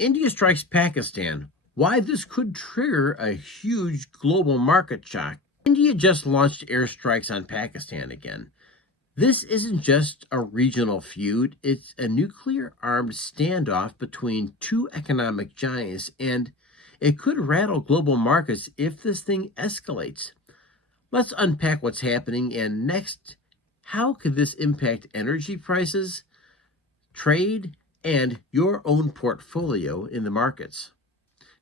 India strikes Pakistan. Why this could trigger a huge global market shock. India just launched airstrikes on Pakistan again. This isn't just a regional feud, it's a nuclear armed standoff between two economic giants, and it could rattle global markets if this thing escalates. Let's unpack what's happening, and next, how could this impact energy prices, trade, and your own portfolio in the markets?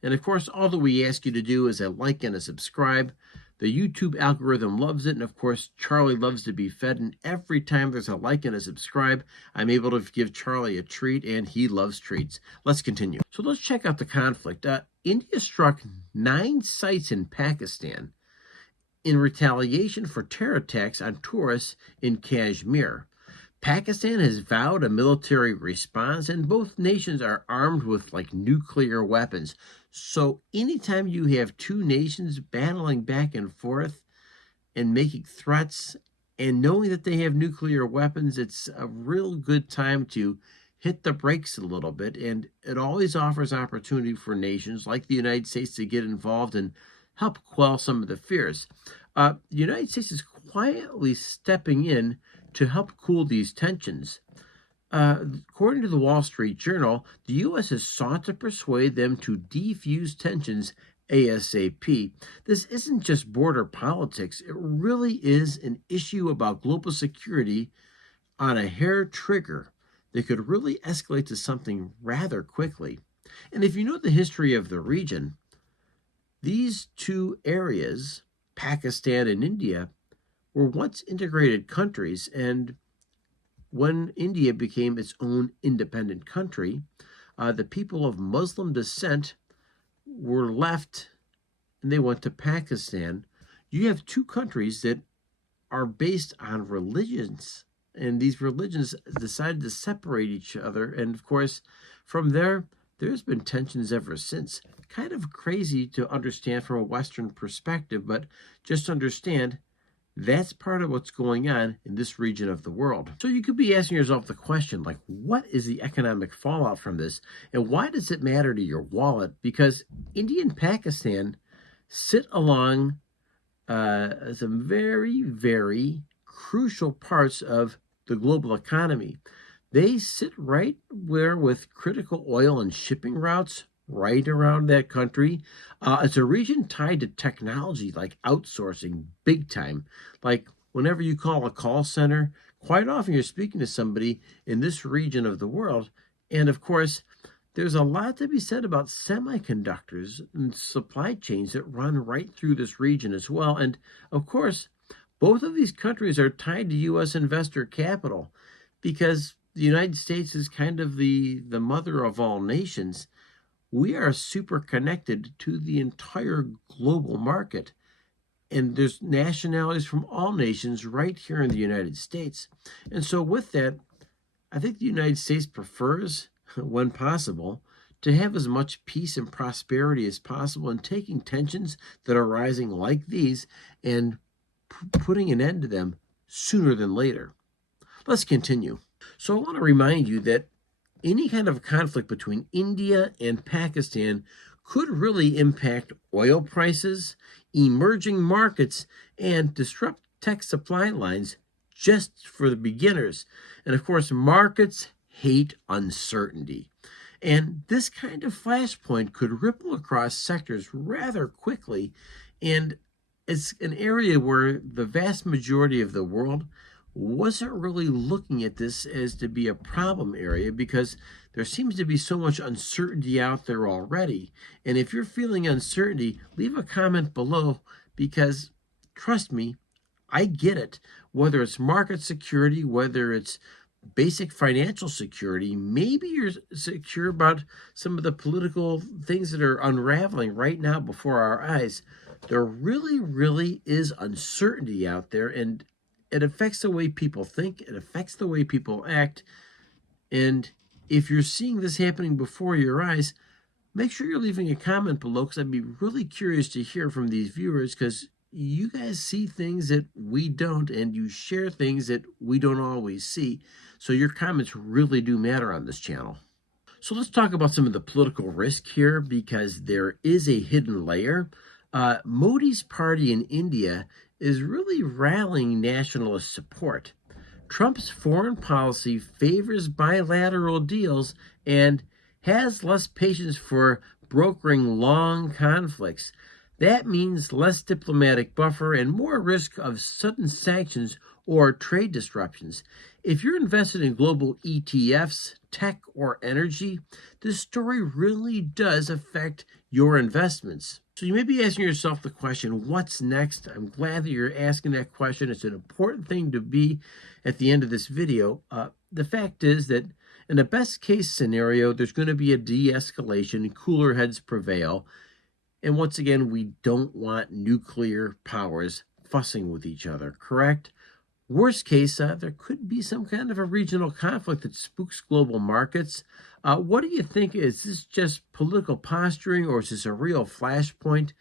And of course, all that we ask you to do is a like and a subscribe. The YouTube algorithm loves it, and of course, Charlie loves to be fed, and every time there's a like and a subscribe, I'm able to give Charlie a treat, and he loves treats. Let's continue. So let's check out the conflict. India struck 9 sites in Pakistan in retaliation for terror attacks on tourists in Kashmir. Pakistan has vowed a military response, and both nations are armed with nuclear weapons. So anytime you have two nations battling back and forth and making threats and knowing that they have nuclear weapons, it's a real good time to hit the brakes a little bit. And it always offers opportunity for nations like the United States to get involved and help quell some of the fears. The United States is quietly stepping in to help cool these tensions. According to the Wall Street Journal, the U.S. has sought to persuade them to defuse tensions ASAP. This isn't just border politics. It really is an issue about global security on a hair trigger that could really escalate to something rather quickly. And if you know the history of the region, these two areas, Pakistan and India, were once integrated countries, and when India became its own independent country, the people of Muslim descent were left and they went to Pakistan. You have two countries that are based on religions, and these religions decided to separate each other. And of course, from there's been tensions ever since. Kind of crazy to understand from a Western perspective, but just understand that's part of what's going on in this region of the world. So you could be asking yourself the question, what is the economic fallout from this? And why does it matter to your wallet? Because India and Pakistan sit along some very, very crucial parts of the global economy. They sit right where with critical oil and shipping routes right around that country. It's a region tied to technology, like outsourcing big time. Like whenever you call a call center, quite often you're speaking to somebody in this region of the world. And of course, there's a lot to be said about semiconductors and supply chains that run right through this region as well. And of course, both of these countries are tied to U.S. investor capital because the United States is kind of the mother of all nations. We are super connected to the entire global market. And there's nationalities from all nations right here in the United States. And so with that, I think the United States prefers, when possible, to have as much peace and prosperity as possible, and taking tensions that are rising like these and putting an end to them sooner than later. Let's continue. So I want to remind you that any kind of conflict between India and Pakistan could really impact oil prices, emerging markets, and disrupt tech supply lines just for the beginners. And of course, markets hate uncertainty. And this kind of flashpoint could ripple across sectors rather quickly. And it's an area where the vast majority of the world wasn't really looking at this as to be a problem area because there seems to be so much uncertainty out there already. And if you're feeling uncertainty, leave a comment below because trust me, I get it. Whether it's market security, whether it's basic financial security, maybe you're secure about some of the political things that are unraveling right now before our eyes. There really, really is uncertainty out there, and it affects the way people think. It affects the way people act. And if you're seeing this happening before your eyes, make sure you're leaving a comment below because I'd be really curious to hear from these viewers because you guys see things that we don't and you share things that we don't always see. So your comments really do matter on this channel. So let's talk about some of the political risk here because there is a hidden layer. Modi's party in India is really rallying nationalist support. Trump's foreign policy favors bilateral deals and has less patience for brokering long conflicts. That means less diplomatic buffer and more risk of sudden sanctions or trade disruptions. If you're invested in global ETFs, tech, or energy, this story really does affect your investments. So you may be asking yourself the question, what's next? I'm glad that you're asking that question. It's an important thing to be at the end of this video. The fact is that in a best case scenario, there's going to be a de-escalation, cooler heads prevail. And once again, we don't want nuclear powers fussing with each other, correct? Worst case, there could be some kind of a regional conflict that spooks global markets. What do you think? Is this just political posturing or is this a real flashpoint?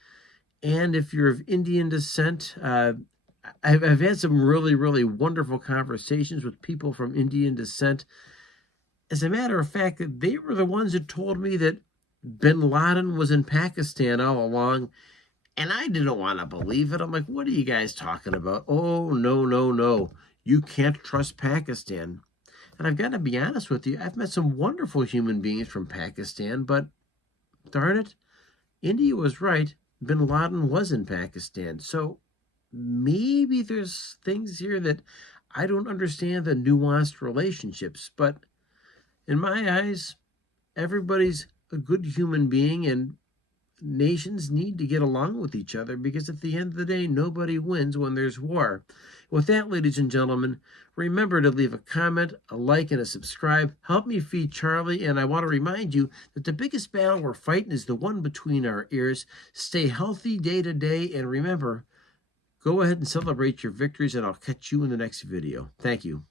And if you're of Indian descent, I've had some really, really wonderful conversations with people from Indian descent. As a matter of fact, they were the ones that told me that bin Laden was in Pakistan all along, and I didn't want to believe it. I'm like, what are you guys talking about? Oh, no, no, no. You can't trust Pakistan. And I've got to be honest with you, I've met some wonderful human beings from Pakistan, but darn it, India was right. Bin Laden was in Pakistan. So maybe there's things here that I don't understand the nuanced relationships, but in my eyes, everybody's a good human being and nations need to get along with each other because at the end of the day, nobody wins when there's war. With that, ladies and gentlemen, remember to leave a comment, a like, and a subscribe. Help me feed Charlie, and I want to remind you that the biggest battle we're fighting is the one between our ears. Stay healthy day to day, and remember, go ahead and celebrate your victories, and I'll catch you in the next video. Thank you.